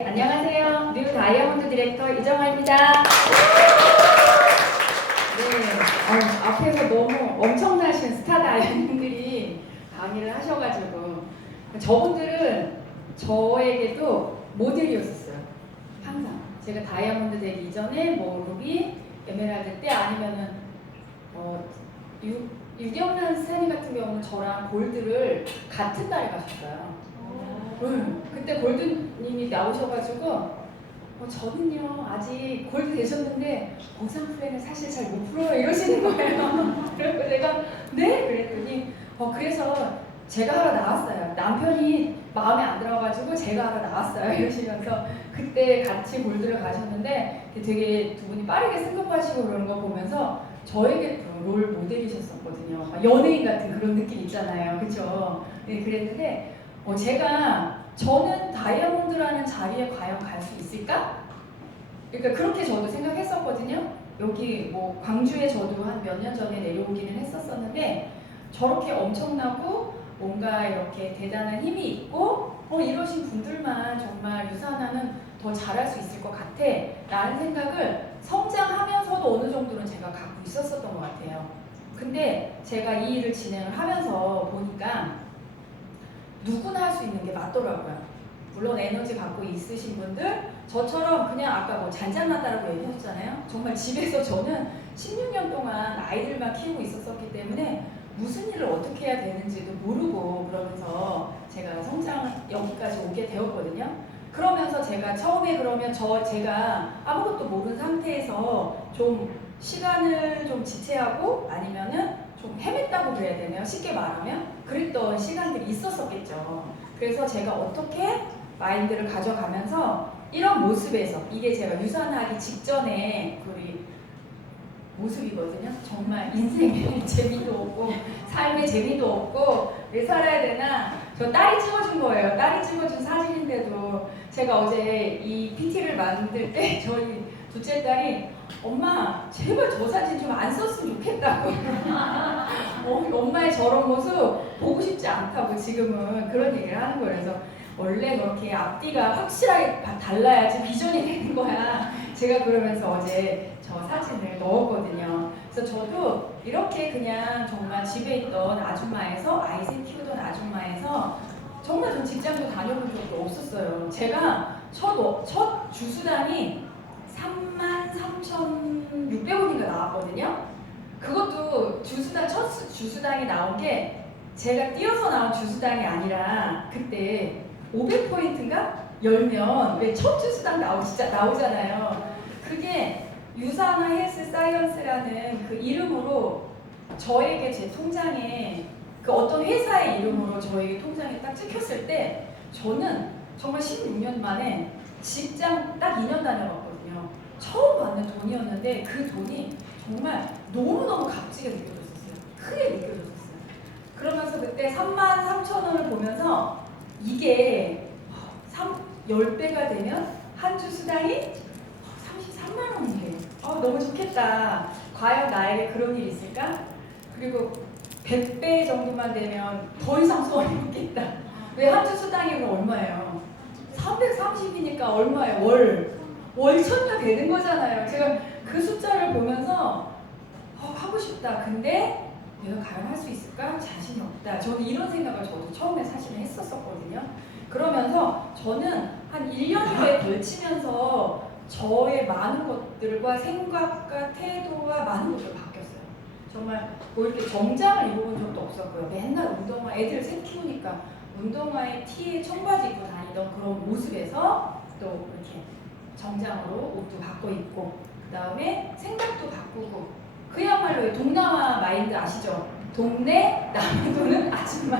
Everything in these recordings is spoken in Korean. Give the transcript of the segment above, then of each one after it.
안녕하세요. 뉴 다이아몬드 디렉터 이정아입니다. 네, 앞에서 너무 엄청나신 스타 다이아몬드들이 강의를 하셔가지고 저분들은 저에게도 모델이었었어요. 항상 제가 다이아몬드 되기 이전에 뭐 루비, 에메랄드 때 아니면은 유경란 선생님 같은 경우는 저랑 골드를 같은 달에 가셨어요. 그때 골드님이 나오셔가지고 저는요 아직 골드 되셨는데 보상 플랜을 사실 잘 못 풀어요 이러시는 거예요. 그래서 내가 네? 그랬더니 그래서 제가 하러 나왔어요. 남편이 마음에 안 들어가지고 제가 하러 나왔어요 이러시면서 그때 같이 골드를 가셨는데 되게 두 분이 빠르게 승급하시고 그러는 거 보면서 저에게 롤 모델이셨었거든요. 연예인 같은 그런 느낌 있잖아요. 그쵸? 네, 그랬는데 저는 다이아몬드라는 자리에 과연 갈 수 있을까? 그러니까 그렇게 저도 생각했었거든요. 여기 뭐 광주에 저도 한 몇 년 전에 내려오기는 했었었는데 저렇게 엄청나고 뭔가 이렇게 대단한 힘이 있고 이러신 분들만 정말 유산하는 더 잘할 수 있을 것 같아 라는 생각을 성장하면서도 어느 정도는 제가 갖고 있었었던 것 같아요. 근데 제가 이 일을 진행을 하면서 보니까 누구나 할 수 있는 게 맞더라고요. 물론 에너지 갖고 있으신 분들, 저처럼 그냥 아까 뭐 잔잔하다라고 얘기하셨잖아요. 정말 집에서 저는 16년 동안 아이들만 키우고 있었기 때문에 무슨 일을 어떻게 해야 되는지도 모르고 그러면서 제가 여기까지 오게 되었거든요. 그러면서 제가 처음에 그러면 제가 아무것도 모르는 상태에서 좀 시간을 좀 지체하고 아니면은 좀 헤맸다고 그래야 되나요? 쉽게 말하면 그랬던 시간들이 있었었겠죠. 그래서 제가 어떻게 마인드를 가져가면서 이런 모습에서 이게 제가 유산하기 직전에 우리 모습이거든요. 정말 인생에 재미도 없고 삶에 재미도 없고 왜 살아야 되나? 저 딸이 찍어준 거예요. 딸이 찍어준 사진인데도 제가 어제 이 PT를 만들 때 저희 둘째 딸이 엄마 제발 저 사진 좀 안 썼으면 좋겠다고 엄마의 저런 모습 보고 싶지 않다고 지금은 그런 얘기를 하는 거예요. 그래서 원래 그렇게 앞뒤가 확실하게 달라야지 비전이 되는 거야. 제가 그러면서 어제 저 사진을 넣었거든요. 그래서 저도 이렇게 그냥 정말 집에 있던 아줌마에서 아이들 키우던 아줌마에서 정말 전 직장도 다녀본 적도 없었어요. 제가 첫 주수당이 33,600원인가 나왔거든요. 그것도 첫 주수당이 나온 게 제가 뛰어서 나온 주수당이 아니라 그때 500포인트인가? 열면 왜 첫 주수당 나오잖아요. 그게 유산화 헬스 사이언스라는 그 이름으로 저에게 제 통장에 그 어떤 회사의 이름으로 저에게 통장에 딱 찍혔을 때 저는 정말 16년 만에 직장 딱 2년 다녀봤거든요. 처음 받는 돈이었는데 그 돈이 정말 너무너무 값지게 느껴졌었어요. 크게 느껴졌었어요. 그러면서 그때 33,000원을 보면서 이게 10배가 되면 한 주 수당이 33만 원이에요. 너무 좋겠다. 과연 나에게 그런 일이 있을까? 그리고 100배 정도만 되면 더 이상 소원이 없겠다. 왜 한 주 수당이 그럼 얼마예요? 330이니까 얼마예요? 월 1000가 되는 거잖아요. 제가 그 숫자를 보면서 하고 싶다. 근데 내가 과연 할 수 있을까? 자신이 없다. 저는 이런 생각을 저도 처음에 사실은 했었거든요. 그러면서 저는 한 1년여에 걸치면서 저의 많은 것들과 생각과 태도와 많은 것들이 바뀌었어요. 정말 뭐 이렇게 정장을 입어본 적도 없었고요. 맨날 운동화, 애들 셋 키우니까 운동화에 티에 청바지 입고 다니던 그런 모습에서 또 이렇게 정장으로 옷도 바꿔 입고 그 다음에 생각도 바꾸고 그야말로 동남아 마인드 아시죠? 동네 남의 돈은 아줌마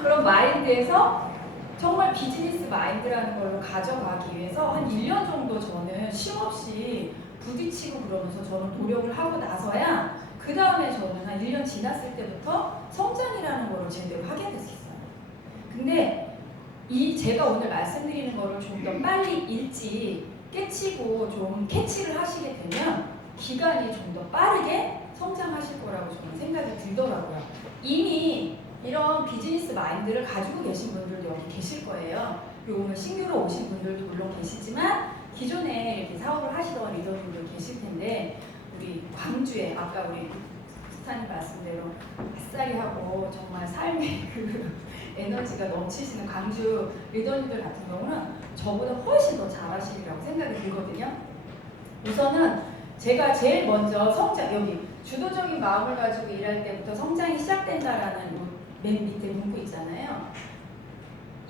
그런 마인드에서 정말 비즈니스 마인드라는 걸로 가져가기 위해서 한 1년 정도 저는 쉼없이 부딪히고 그러면서 저는 노력을 하고 나서야 그 다음에 저는 한 1년 지났을 때부터 성장이라는 거를 제대로 하게 됐었어요. 근데 제가 오늘 말씀드리는 거를 좀 더 빨리 일찍 깨치고 좀 캐치를 하시게 되면 기간이 좀 더 빠르게 성장하실 거라고 저는 생각이 들더라고요. 이미 이런 비즈니스 마인드를 가지고 계신 분들도 여기 계실 거예요. 그리고 오늘 신규로 오신 분들도 물론 계시지만 기존에 이렇게 사업을 하시던 리더님들 계실 텐데 우리 광주에 아까 우리 스타님 말씀대로 아싸리하고 정말 삶의 그 에너지가 넘치시는 광주 리더님들 같은 경우는 저보다 훨씬 더 잘하시리라고 생각이 들거든요. 우선은 제가 제일 먼저 성장, 여기 주도적인 마음을 가지고 일할 때부터 성장이 시작된다라는 맨 밑에 문구 있잖아요.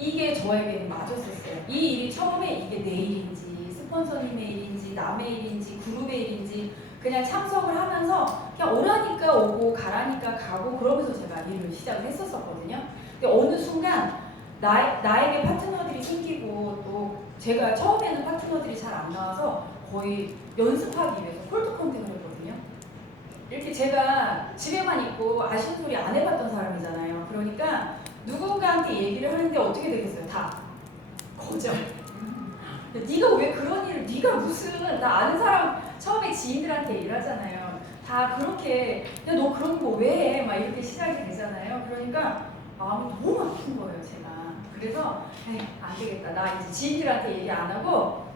이게 저에게는 맞았었어요. 이 일이 처음에 이게 내 일인지 스폰서님의 일인지 남의 일인지 그룹의 일인지 그냥 참석을 하면서 그냥 오라니까 오고 가라니까 가고 그러면서 제가 일을 시작을 했었거든요. 근데 어느 순간 나에게 파트너들이 생기고 또 제가 처음에는 파트너들이 잘 안 나와서 거의 연습하기 위해서 콜드 컨택을 했거든요. 이렇게 제가 집에만 있고 아쉬운 소리 안 해봤던 사람이잖아요. 그러니까 누군가한테 얘기를 하는데 어떻게 되겠어요? 다 거절. 네가 왜 그런 일을, 네가 무슨, 나 아는 사람 처음에 지인들한테 일하잖아요. 다 그렇게 야 너 그런 거 왜 해? 막 이렇게 시작이 되잖아요. 그러니까 마음이 너무 아픈 거예요, 제가. 그래서 안 되겠다. 나 이제 지인들한테 얘기 안 하고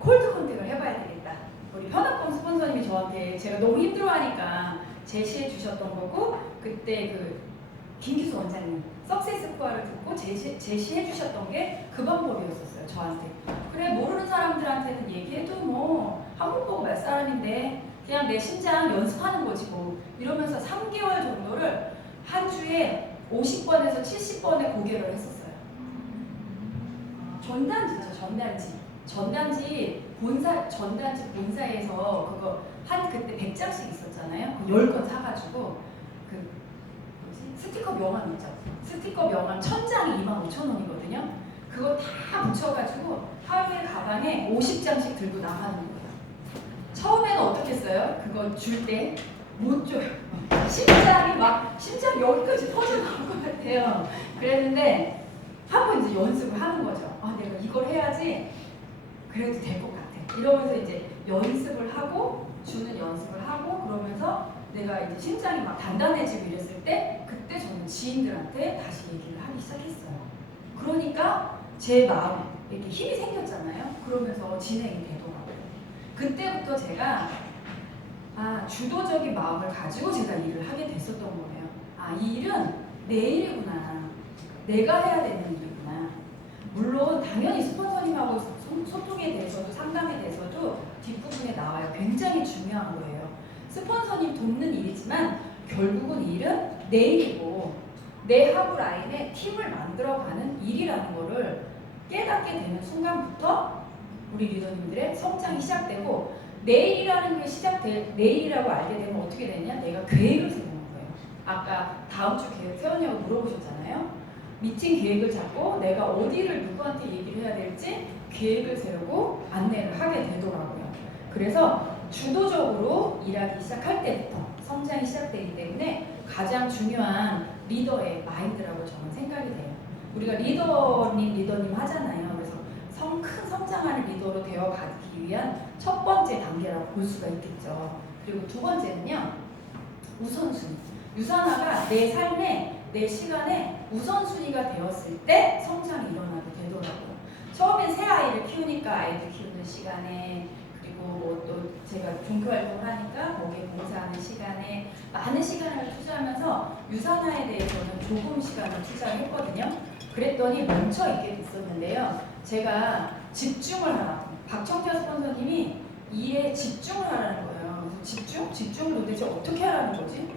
콜드 컨택을 해봐야 되겠다. 우리 편합범 스폰서님이 저한테 제가 너무 힘들어하니까 제시해 주셨던 거고 그때 그 김기수 원장님 석세스 스코어를 듣고 제시해 주셨던 게 그 방법이었었어요, 저한테. 그래, 모르는 사람들한테는 얘기해도 뭐 한 번 보고 말 사람인데 그냥 내 심장 연습하는 거지 뭐 이러면서 3개월 정도를 한 주에 50번에서 70번의 고개를 했었어요. 전단지 본사에서 그거 한 그때 100장씩 있었잖아요. 그 10건 사가지고 그 스티커 명함 있죠. 스티커 명함 1000장이 25,000원이거든요. 그거 다 붙여가지고 하루에 가방에 50장씩 들고 나가는 거예요. 처음에는 어떻게 했어요? 그거 줄 때 못 줘요. 심장이 여기까지 터져나올 것 같아요. 그랬는데 한번 이제 연습을 하는 거죠. 아, 내가 이걸 해야지 그래도 될 것 같아. 이러면서 이제 연습을 하고 주는 연습을 하고 그러면서 내가 이제 심장이 막 단단해지고 이랬을 때 그때 저는 지인들한테 다시 얘기를 하기 시작했어요. 그러니까 제 마음에 이렇게 힘이 생겼잖아요. 그러면서 진행이 되더라고요. 그때부터 제가 주도적인 마음을 가지고 제가 일을 하게 됐었던 거예요. 이 일은 내 일이구나. 내가 해야 되는 일이구나. 물론 당연히 스폰서님하고 소통에 대해서도 상담에 대해서도 뒷부분에 나와요. 굉장히 중요한 거예요. 스폰서님 돕는 일이지만 결국은 일은 내 일이고 내 하부 라인에 팀을 만들어가는 일이라는 거를 깨닫게 되는 순간부터 우리 리더님들의 성장이 시작되고 내일이라는 게 내일이라고 알게 되면 어떻게 되냐? 내가 계획을 세우는 거예요. 아까 다음 주 계획 세웠냐고 물어보셨잖아요. 미팅 계획을 잡고 내가 어디를 누구한테 얘기를 해야 될지 계획을 세우고 안내를 하게 되더라고요. 그래서 주도적으로 일하기 시작할 때부터 성장이 시작되기 때문에 가장 중요한 리더의 마인드라고 저는 생각이 돼요. 우리가 리더님 하잖아요. 그래서 큰 성장하는 리더로 되어가기 위한 첫 번째 단계라고 볼 수가 있겠죠. 그리고 두 번째는요, 우선순위. 유산화가 내 삶에, 내 시간에 우선순위가 되었을 때 성장이 일어나게 되더라고요. 처음엔 새 아이를 키우니까 아이들 키우는 시간에 그리고 뭐 또 제가 종교활동을 하니까 거기에 봉사하는 시간에 많은 시간을 투자하면서 유산화에 대해서는 조금 시간을 투자를 했거든요. 그랬더니 멈춰있게 됐었는데요. 제가 집중을 하라고. 박청자 스폰서님이 일에 집중을 하라는 거예요. 그래서 집중을 도대체 어떻게 하라는 거지?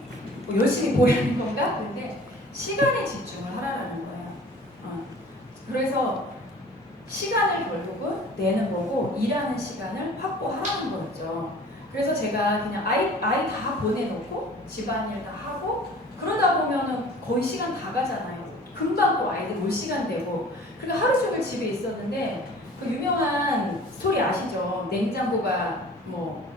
뭐 열심히 보이는 건가? 근데 시간에 집중을 하라는 거예요. 그래서 시간을 결국은 내는 거고 일하는 시간을 확보하라는 거였죠. 그래서 제가 그냥 아이 다 보내놓고 집안일 다 하고 그러다 보면은 거의 시간 다 가잖아요. 금방 또 아이들 올 시간 되고 그러니까 하루 종일 집에 있었는데 그 유명한 스토리 아시죠? 냉장고가 뭐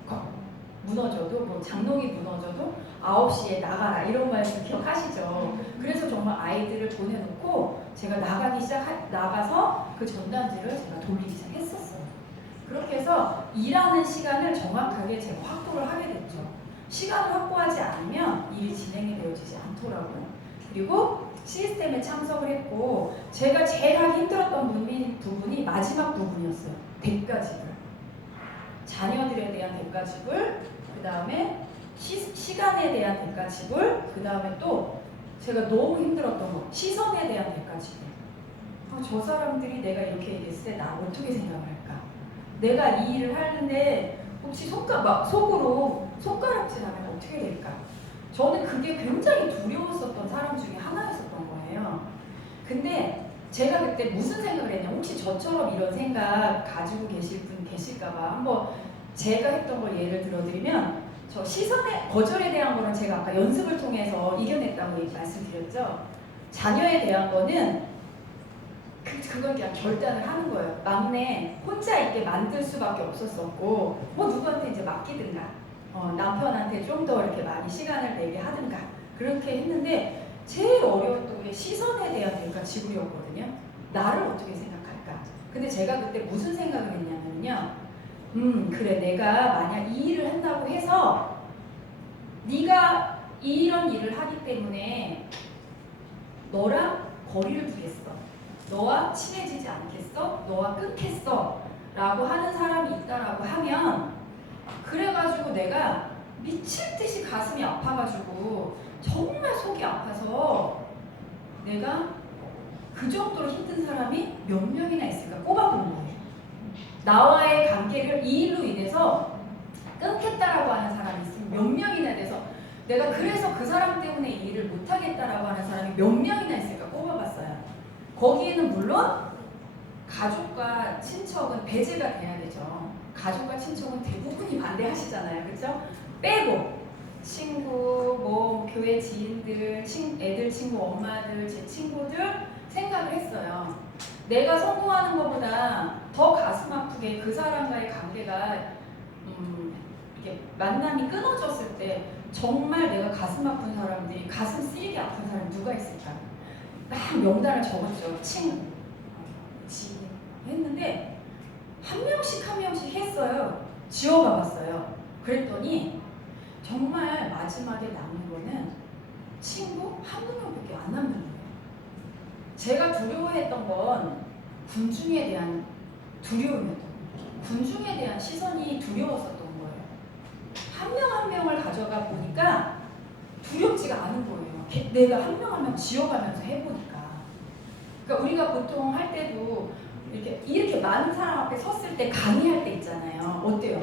무너져도 뭐 장롱이 무너져도 9시에 나가라 이런 말씀 기억하시죠? 그래서 정말 아이들을 보내놓고 제가 나가서 그 전단지를 제가 돌리기 시작했었어요. 그렇게 해서 일하는 시간을 정확하게 제가 확보를 하게 됐죠. 시간을 확보하지 않으면 일이 진행이 되어지지 않더라고요. 그리고 시스템에 참석을 했고 제가 제일 하기 힘들었던 부분이 마지막 부분이었어요. 대가지불. 자녀들에 대한 대가지불, 그 다음에 시간에 대한 대가지불, 그 다음에 또 제가 너무 힘들었던 거 시선에 대한 대가지불. 저 사람들이 내가 이렇게 얘기했을 때 나 어떻게 생각을 할까? 내가 이 일을 하는데 혹시 속으로 손가락질하면 어떻게 될까? 저는 그게 굉장히 두려웠었던 사람 중에 하나였었던 거예요. 근데 제가 그때 무슨 생각을 했냐, 혹시 저처럼 이런 생각 가지고 계실 분 계실까봐 한번 제가 했던 걸 예를 들어드리면, 저 시선의 거절에 대한 거는 제가 아까 연습을 통해서 이겨냈다고 말씀드렸죠. 자녀에 대한 거는 그건 그냥 결단을 하는 거예요. 막내 혼자 있게 만들 수밖에 없었었고, 누구한테 이제 맡기든가, 남편한테 좀 더 이렇게 많이 시간을 내게 하든가 그렇게 했는데, 제일 어려웠던 게 시선에 대한 대가지불이었거든요. 나를 어떻게 생각할까? 근데 제가 그때 무슨 생각을 했냐면요, 그래, 내가 만약 이 일을 한다고 해서 네가 이런 일을 하기 때문에 너랑 거리를 두겠어, 너와 친해지지 않겠어, 너와 끊겠어 라고 하는 사람이 있다라고 하면, 그래가지고 내가 미칠 듯이 가슴이 아파가지고 정말 속이 아파서 내가 그 정도로 힘든 사람이 몇 명이나 있을까 꼽아보는 거예요. 나와의 관계를 이 일로 인해서 끊겠다라고 하는 사람이 있으면 몇 명이나 돼서, 내가 그래서 그 사람 때문에 이 일을 못하겠다라고 하는 사람이 몇 명이나 있을까 꼽아봤어요. 거기에는 물론 가족과 친척은 배제가 돼야 되죠. 가족과 친척은 대부분이 반대하시잖아요. 그렇죠? 빼고 친구, 교회 지인들, 애들 친구, 엄마들, 제 친구들 생각을 했어요. 내가 성공하는 것보다 더 가슴 아프게 그 사람과의 관계가 이렇게 만남이 끊어졌을 때 정말 내가 가슴 아픈 사람들이, 가슴 쓰리게 아픈 사람이 누가 있을까? 막 명단을 적었죠. 친구, 지인 했는데 한 명씩 했어요. 지워봐봤어요. 그랬더니 정말 마지막에 남는 거는 친구 한두 명밖에 안 남는 거예요. 제가 두려워했던 건 군중에 대한 두려움이었던 거예요. 군중에 대한 시선이 두려웠었던 거예요. 한 명 한 명을 가져가 보니까 두렵지가 않은 거예요. 내가 한 명 한 명 지워가면서 해보니까. 그러니까 우리가 보통 할 때도 이렇게 많은 사람 앞에 섰을 때 강의할 때 있잖아요. 어때요?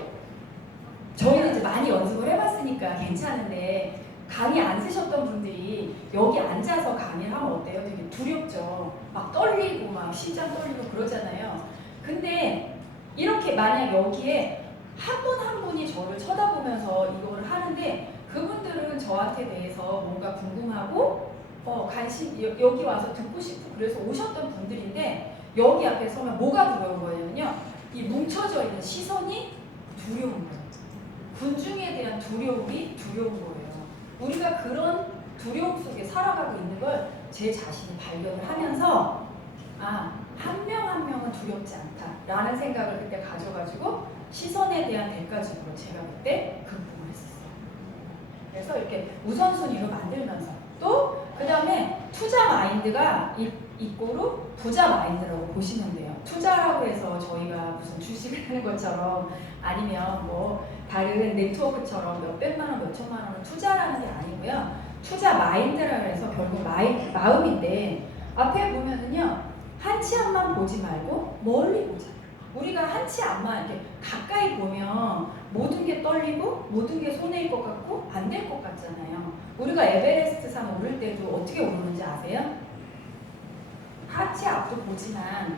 저희는 이제 많이 연습을 해봤으니까 괜찮은데, 강의 안 쓰셨던 분들이 여기 앉아서 강의를 하면 어때요? 되게 두렵죠. 막 떨리고 막 심장 떨리고 그러잖아요. 근데 이렇게 만약 여기에 한 분 한 분이 저를 쳐다보면서 이걸 하는데, 그분들은 저한테 대해서 뭔가 궁금하고 관심, 여기 와서 듣고 싶고 그래서 오셨던 분들인데, 여기 앞에 서면 뭐가 두려운 거냐면요, 이 뭉쳐져 있는 시선이 두려운 거예요. 군중에 대한 두려움이 두려운 거예요. 우리가 그런 두려움 속에 살아가고 있는 걸 제 자신이 발견을 하면서, 한 명 한 명은 두렵지 않다라는 생각을 그때 가져가지고 시선에 대한 대가지불을 제가 그때 극복을 했었어요. 그래서 이렇게 우선순위로 만들면서, 또 그 다음에 투자 마인드가 이꼬르 부자 마인드라고 보시면 돼요. 투자라고 해서 저희가 무슨 주식을 하는 것처럼, 아니면 다른 네트워크처럼 몇백만 원, 몇천만 원을 투자라는 게 아니고요. 투자 마인드라고 해서 결국 마음인데, 앞에 보면은요, 한 치 앞만 보지 말고 멀리 보자. 우리가 한 치 앞만 이렇게 가까이 보면 모든 게 떨리고 모든 게 손해일 것 같고 안 될 것 같잖아요. 우리가 에베레스트 산 오를 때도 어떻게 오르는지 아세요? 한 치 앞도 보지만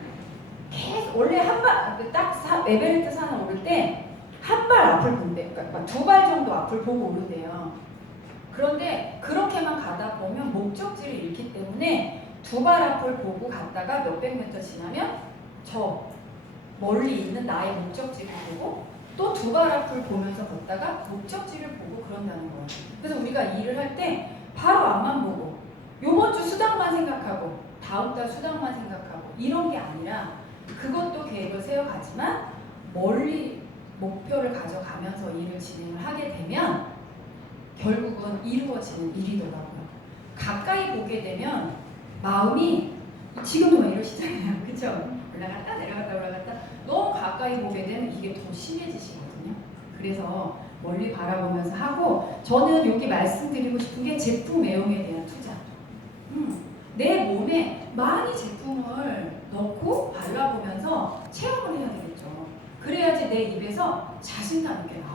계속, 원래 에베레스트 산을 오를 때 한 발 앞을 본대. 그러니까 두 발 정도 앞을 보고 오른대요. 그런데 그렇게만 가다 보면 목적지를 잃기 때문에 두 발 앞을 보고 갔다가 몇백 미터 지나면 저 멀리 있는 나의 목적지를 보고, 또 두 발 앞을 보면서 걷다가 목적지를 보고 그런다는 거예요. 그래서 우리가 일을 할 때 바로 앞만 보고 요번 주 수당만 생각하고 다음 달 수당만 생각하고 이런 게 아니라, 그것도 계획을 세워가지만 멀리 목표를 가져가면서 일을 진행을 하게 되면 결국은 이루어지는 일이더라고요. 가까이 보게 되면 마음이 지금도 막 이러시잖아요. 그쵸? 올라갔다 내려갔다 올라갔다 너무 가까이 보게 되면 이게 더 심해지시거든요. 그래서 멀리 바라보면서 하고 저는 여기 말씀드리고 싶은 게 제품 애용에 대한 투자. 내 몸에 많이 제품을 넣고 발라보면서 체험을 해야 되겠죠. 그래야지 내 입에서 자신감 있게 나와요.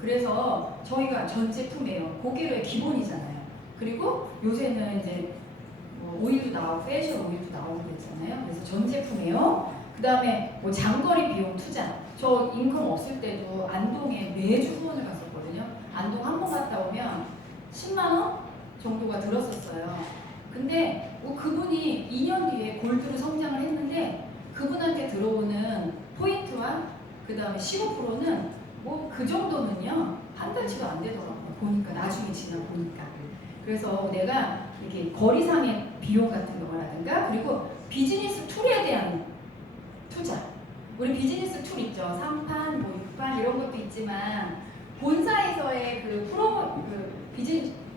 그래서 저희가 전 제품 애용, 고기의 기본이잖아요. 그리고 요새는 이제 뭐 오일도 나오고 페이셜 오일도 나오고 그랬잖아요. 그래서 전 제품애용, 그 다음에 뭐 장거리 비용 투자. 저 인컴 없을 때도 안동에 매주 후원을 갔었거든요. 안동 한 번 갔다 오면 10만 원 정도가 들었었어요. 근데 뭐 그분이 2년 뒤에 골드로 성장을 했는데 그분한테 들어오는 포인트와 그 다음에 15%는 뭐 그 정도는요 한 달치도 안 되더라고요. 보니까 나중에 지나 보니까. 그래서 내가 이렇게 거리상의 비용 같은 거라든가 그리고 비즈니스 툴에 대한 투자. 우리 비즈니스 툴 있죠. 3판, 뭐 6판 이런 것도 있지만 본사에서의 그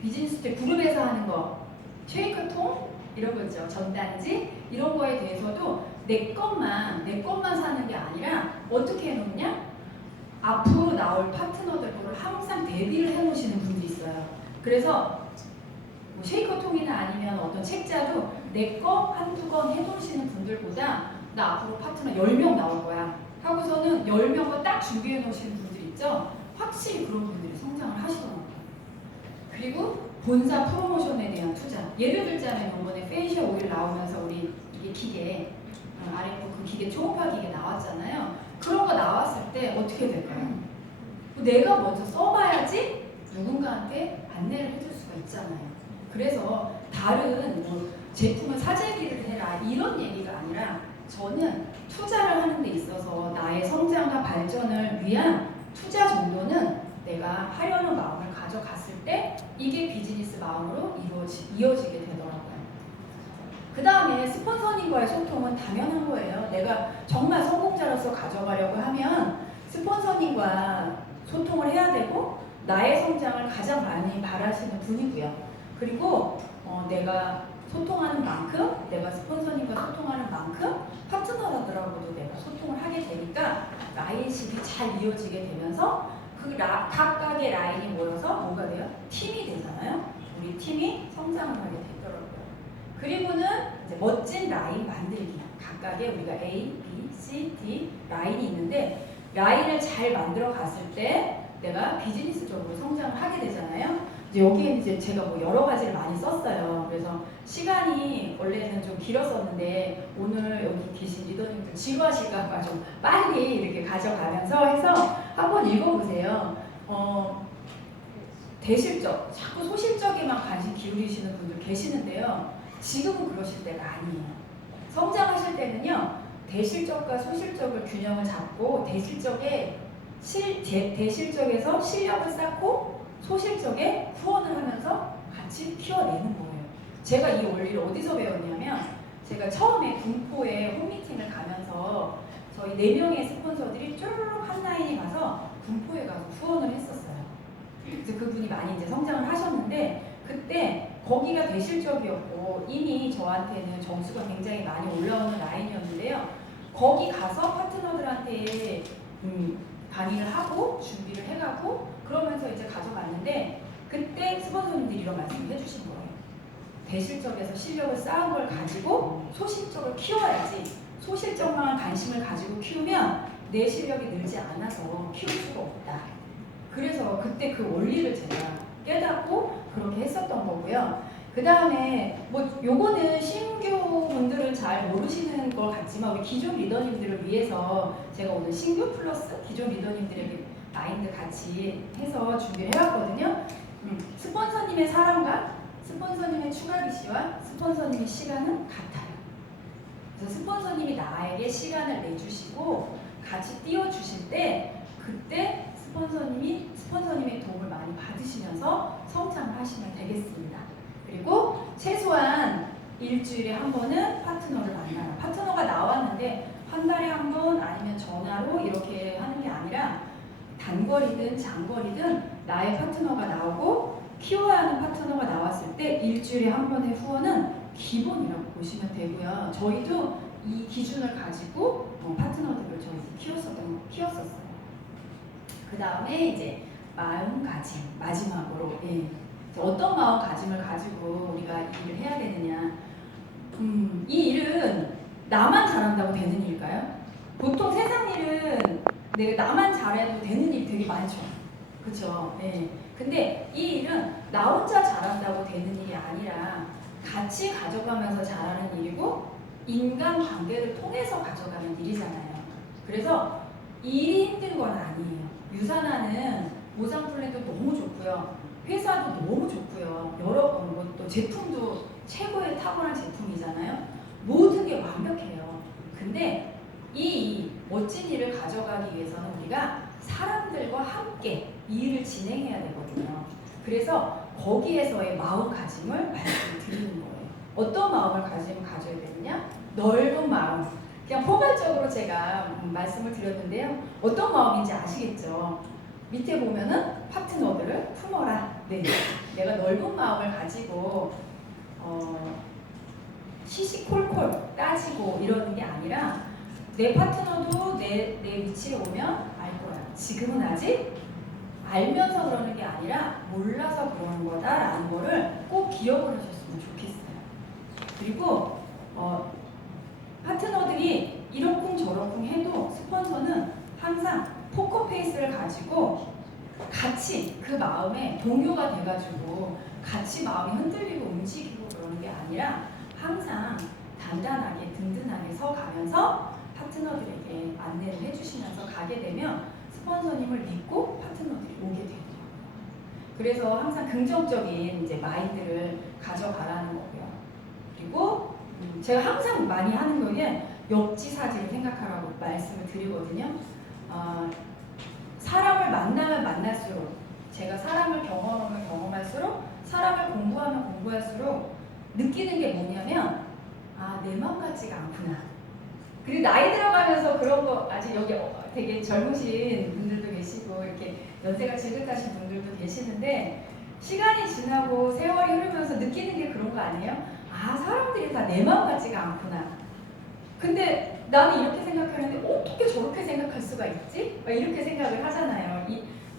비즈니스 툴 그룹에서 하는 거 쉐이크통 이런 거 있죠. 전단지 이런 거에 대해서도 내 것만 사는 게 아니라 어떻게 해놓냐? 앞으로 나올 파트너들을 항상 대비를 해놓으시는 분들이 있어요. 그래서 뭐 쉐이커통이나 아니면 어떤 책자도 내 거 한두 권 해놓으시는 분들보다 나 앞으로 파트너 10명 나올 거야 하고서는 10명을 딱 준비해 놓으시는 분들 있죠. 확실히 그런 분들이 성장을 하시더라고요. 그리고 본사 프로모션에 대한 투자. 예를 들자면 이번에 페이셜 오일 나오면서 우리 이게 기계 RF 그 기계 초음파 기계 나왔잖아요. 그런 거 나왔을 때 어떻게 될까요? 내가 먼저 써봐야지 누군가한테 안내를 해줄 수가 있잖아요. 그래서 다른 뭐 제품을 사재기를 해라 이런 얘기가 아니라 저는 투자를 하는 데 있어서 나의 성장과 발전을 위한 투자 정도는 내가 하려는 마음을 가져갔을 때 이게 비즈니스 마음으로 이어지게 되더라고요. 그 다음에 스폰서님과의 소통은 당연한 거예요. 내가 정말 성공자로서 가져가려고 하면 스폰서님과 소통을 해야 되고 나의 성장을 가장 많이 바라시는 분이고요. 그리고 내가 소통하는 만큼 내가 스폰서님과 소통하는 만큼 파트너들하고도 내가 소통을 하게 되니까 라인십이 잘 이어지게 되면서 그 각각의 라인이 모여서 뭐가 돼요? 팀이 되잖아요. 우리 팀이 성장을 하게 되더라고요. 그리고는 이제 멋진 라인 만들기. 각각의 우리가 A, B, C, D 라인이 있는데 라인을 잘 만들어 갔을 때 내가 비즈니스적으로 성장을 하게 되잖아요. 이제 여기에 이제 제가 뭐 여러 가지를 많이 썼어요. 그래서 시간이 원래는 좀 길었었는데 오늘 여기 계신 리더님들 지루하실까봐 좀 빨리 이렇게 가져가면서 해서 한번 읽어보세요. 대실적, 자꾸 소실적에만 관심 기울이시는 분들 계시는데요. 지금은 그러실 때가 아니에요. 성장하실 때는요. 대실적과 소실적을 균형을 잡고 대실적에서 실력을 쌓고 소실적에 후원을 하면서 같이 키워내는 거예요. 제가 이 원리를 어디서 배웠냐면 제가 처음에 군포에 홈미팅을 가면서 저희 4명의 스폰서들이 쭈르륵 한 라인에 가서 군포에 가서 후원을 했었어요. 그래서 그분이 많이 이제 성장을 하셨는데 그때 거기가 대실적이었고 이미 저한테는 점수가 굉장히 많이 올라오는 라인이었는데요. 거기 가서 파트너들한테 강의를 하고 준비를 해가고 그러면서 이제 가져갔는데 그때 스폰서님들이 이런 말씀을 해주신 거예요. 대실적에서 실력을 쌓은 걸 가지고 소실적을 키워야지 소실적만 관심을 가지고 키우면 내 실력이 늘지 않아서 키울 수가 없다. 그래서 그때 그 원리를 제가 깨닫고 그렇게 했었던 거고요. 그 다음에 뭐 요거는 신규 분들은 잘 모르시는 것 같지만 우리 기존 리더님들을 위해서 제가 오늘 신규 플러스 기존 리더님들에게 마인드 같이 해서 준비를 해왔거든요. 스폰서님의 사랑과 스폰서님의 추가 비시와 스폰서님의 시간은 같아요. 그래서 스폰서님이 나에게 시간을 내주시고 같이 띄워주실 때 그때 스폰서님의 도움을 많이 받으시면서 성장하시면 되겠습니다. 그리고 최소한 일주일에 한 번은 파트너를 만나라. 파트너가 나왔는데 한 달에 한 번 아니면 전화로 이렇게 하는 게 아니라 단거리든 장거리든 나의 파트너가 나오고 키워야 하는 파트너가 나왔을 때 일주일에 한 번의 후원은 기본이라고 보시면 되고요. 저희도 이 기준을 가지고 파트너들을 저희 키웠었어요. 그 다음에 이제 마음가짐, 마지막으로 어떤 마음가짐을 가지고 우리가 이 일을 해야 되느냐. 이 일은 나만 잘한다고 되는 일일까요? 보통 세상 일은 내가 나만 잘해도 되는 일이 되게 많죠. 그렇죠? 근데 이 일은 나 혼자 잘한다고 되는 일이 아니라 같이 가져가면서 잘하는 일이고 인간관계를 통해서 가져가는 일이잖아요. 그래서 일이 힘든 건 아니에요. 유산하는 보상 플랜도 너무 좋고요. 회사도 너무 좋고요. 여러 또 제품도 최고의 탁월한 제품이잖아요. 모든 게 완벽해요. 근데 이 멋진 일을 가져가기 위해서는 우리가 사람들과 함께 이 일을 진행해야 되거든요. 그래서 거기에서의 마음가짐을 말씀드리는 거예요. 어떤 마음을 가져야 되느냐? 넓은 마음. 그냥 포괄적으로 제가 말씀을 드렸는데요. 어떤 마음인지 아시겠죠? 밑에 보면은 파트너들을 품어라. 네, 내가 넓은 마음을 가지고 시시콜콜 따지고 이러는 게 아니라 내 파트너도 내 위치에 오면 알 거야. 지금은 아직 알면서 그러는 게 아니라 몰라서 그러는 거다라는 거를 꼭 기억을 하셨으면 좋겠어요. 그리고 파트너들이 이러쿵저러쿵 해도 스폰서는 항상 포커페이스를 가지고 같이 그 마음에 동요가 돼가지고 같이 마음이 흔들리고 움직이고 그러는 게 아니라 항상 단단하게 든든하게 서가면서 파트너들에게 안내를 해주시면서 가게 되면 스폰서님을 믿고 파트너들이 오게 되더라고요. 그래서 항상 긍정적인 이제 마인드를 가져가라는 거고요. 그리고 제가 항상 많이 하는 거는 역지사지를 생각하라고 말씀을 드리거든요. 사람을 만나면 만날수록 제가 사람을 경험하면 경험할수록 사람을 공부하면 공부할수록 느끼는 게 뭐냐면 내 맘 같지가 않구나. 그리고 나이 들어가면서 그런 거 아직 여기 되게 젊으신 분들도 계시고 이렇게 연세가 지긋하신 분들도 계시는데 시간이 지나고 세월이 흐르면서 느끼는 게 그런 거 아니에요? 사람들이 다 내 맘 같지가 않구나. 근데 나는 이렇게 생각하는데 어떻게 저렇게 생각할 수가 있지? 이렇게 생각을 하잖아요.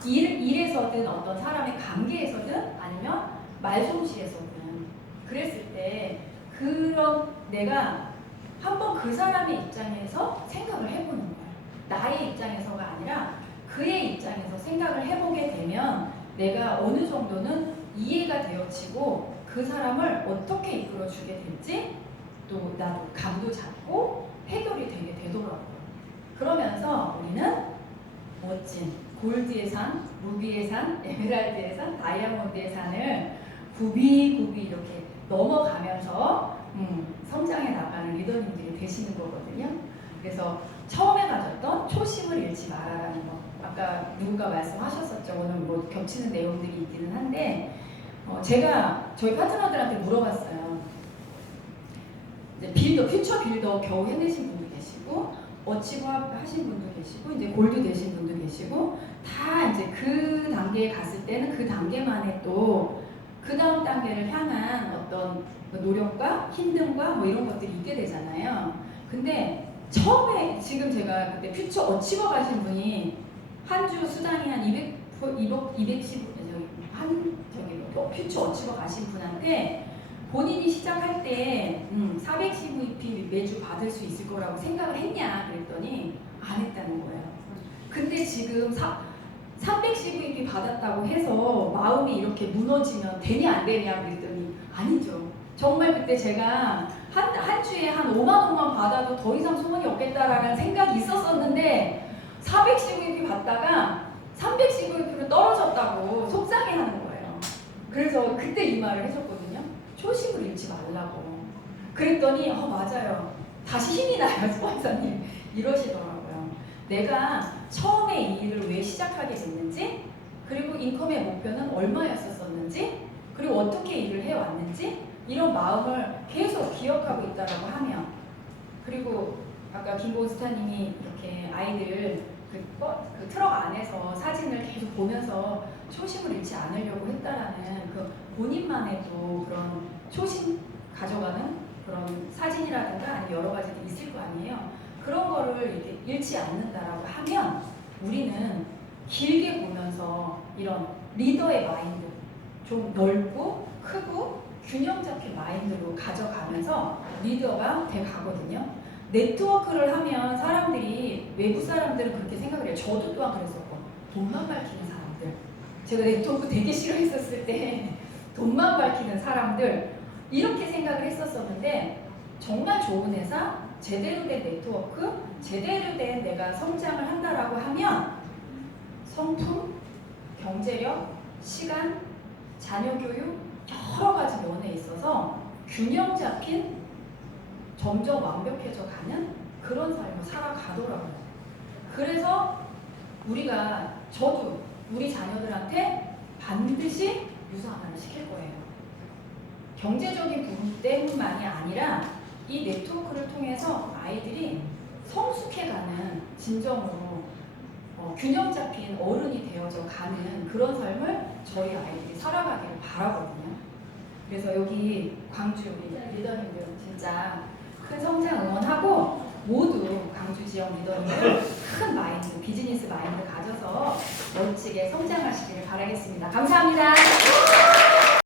일에서든 어떤 사람의 관계에서든 아니면 말솜씨에서든 그랬을 때 그런 내가 한번 그 사람의 입장에서 생각을 해보는 거예요. 나의 입장에서가 아니라 그의 입장에서 생각을 해보게 되면 내가 어느 정도는 이해가 되어지고 그 사람을 어떻게 이끌어주게 될지 또 나도 감도 잡고 해결이 되게 되더라고요. 그러면서 우리는 멋진 골드의 산, 루비의 산, 에메랄드의 산, 다이아몬드의 산을 굽이굽이 이렇게 넘어가면서 성장해 나가는 리더님들이 되시는 거거든요. 그래서 처음에 가졌던 초심을 잃지 말아라는 거. 아까 누군가 말씀하셨었죠. 오늘 뭐 겹치는 내용들이 있기는 한데 제가 저희 파트너들한테 물어봤어요. 이제 퓨처 빌더 겨우 해내신 분도 계시고 어치버 하신 분도 계시고 이제 골드 되신 분도 계시고 다 이제 그 단계에 갔을 때는 그 단계만의 또 그 다음 단계를 향한 어떤 노력과 힘듦과 뭐 이런 것들이 있게 되잖아요. 근데 처음에 지금 제가 그때 퓨처 어치버 가신 분이 한 주 수당이 한 210, 퓨처 어치버 가신 분한테 본인이 시작할 때 410VP 매주 받을 수 있을 거라고 생각을 했냐 그랬더니 안 했다는 거예요. 근데 지금 310VP 받았다고 해서 마음이 이렇게 무너지면 되냐 안 되냐 그랬더니 아니죠. 정말 그때 제가 한 주에 한 5만 원만 받아도 더 이상 소원이 없겠다라는 생각이 있었었는데 410VP 받다가 310VP로 떨어졌다고 속상해하는 거예요. 그래서 그때 이 말을 해줬거든요. 초심을 잃지 말라고. 그랬더니 맞아요. 다시 힘이 나요. 스폰서님 이러시더라고요. 내가 처음에 이 일을 왜 시작하게 됐는지 그리고 인컴의 목표는 얼마였었는지 그리고 어떻게 일을 해왔는지 이런 마음을 계속 기억하고 있다라고 하면 그리고 아까 김보스타님이 이렇게 아이들 그 트럭 안에서 사진을 계속 보면서 초심을 잃지 않으려고 했다라는 그 본인만의 또 그런 초심 가져가는 그런 사진이라든가 아니면 여러 가지들이 있을 거 아니에요. 그런 거를 이렇게 잃지 않는다라고 하면 우리는 길게 보면서 이런 리더의 마인드, 좀 넓고 크고 균형 잡힌 마인드로 가져가면서 리더가 돼 가거든요. 네트워크를 하면 사람들이, 외부 사람들은 그렇게 생각을 해요. 저도 또한 그랬었고, 돈만 밝히는 사람들. 제가 네트워크 되게 싫어했었을 때 돈만 밝히는 사람들 이렇게 생각을 했었었는데, 정말 좋은 회사, 제대로 된 네트워크, 제대로 된 내가 성장을 한다라고 하면 성품, 경제력, 시간, 자녀 교육 여러 가지 면에 있어서 균형 잡힌 점점 완벽해져 가는 그런 삶을 살아가더라고요. 그래서 저도 우리 자녀들한테 반드시 유서 하나를 시킬 거예요. 경제적인 부분 때문만이 아니라 이 네트워크를 통해서 아이들이 성숙해가는, 진정으로 균형 잡힌 어른이 되어져 가는 그런 삶을 저희 아이들이 살아가기를 바라거든요. 그래서 여기 광주 우리 리더님들 진짜 큰 성장 응원하고, 모두 광주 지역 리더님들 큰 마인드, 비즈니스 마인드 가져서 멋지게 성장하시기를 바라겠습니다. 감사합니다.